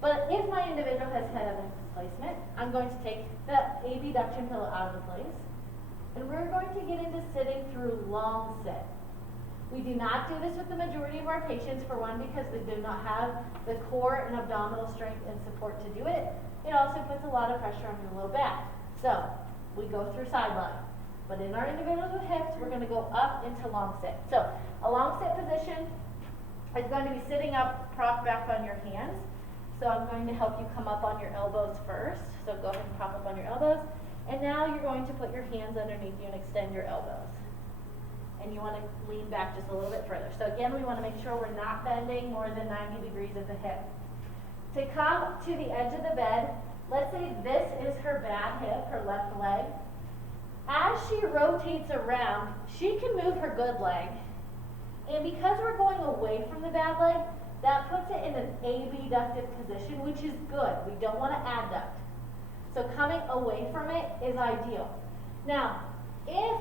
But if my individual has head evidence displacement, I'm going to take the abduction pillow out of the place, and we're going to get into sitting through long sit. We do not do this with the majority of our patients, for one, because they do not have the core and abdominal strength and support to do it. It also puts a lot of pressure on your low back. So, we go through side lying. But in our individuals with hips, we're going to go up into long sit. So, a long sit position is going to be sitting up, propped back on your hands. So I'm going to help you come up on your elbows first. So go ahead and prop up on your elbows. And now you're going to put your hands underneath you and extend your elbows. And you want to lean back just a little bit further. So again, we want to make sure we're not bending more than 90 degrees at the hip. To come to the edge of the bed, let's say this is her bad hip, her left leg. As she rotates around, she can move her good leg. And because we're going away from the bad leg, that puts it in an abductive position, which is good. We don't want to adduct. So coming away from it is ideal. Now, if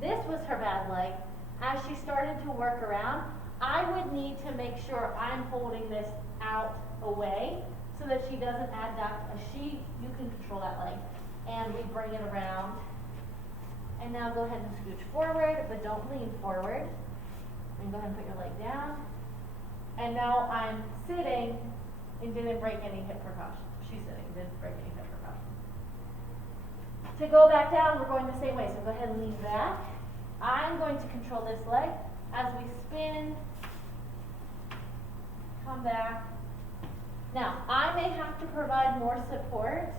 this was her bad leg, as she started to work around, I would need to make sure I'm holding this out away so that she doesn't adduct. You can control that leg. And we bring it around. And now go ahead and scooch forward, but don't lean forward. And go ahead and put your leg down. And now I'm sitting and didn't break any hip precautions. She's sitting, didn't break any hip precautions. To go back down, we're going the same way. So go ahead and lean back. I'm going to control this leg as we spin, come back. Now, I may have to provide more support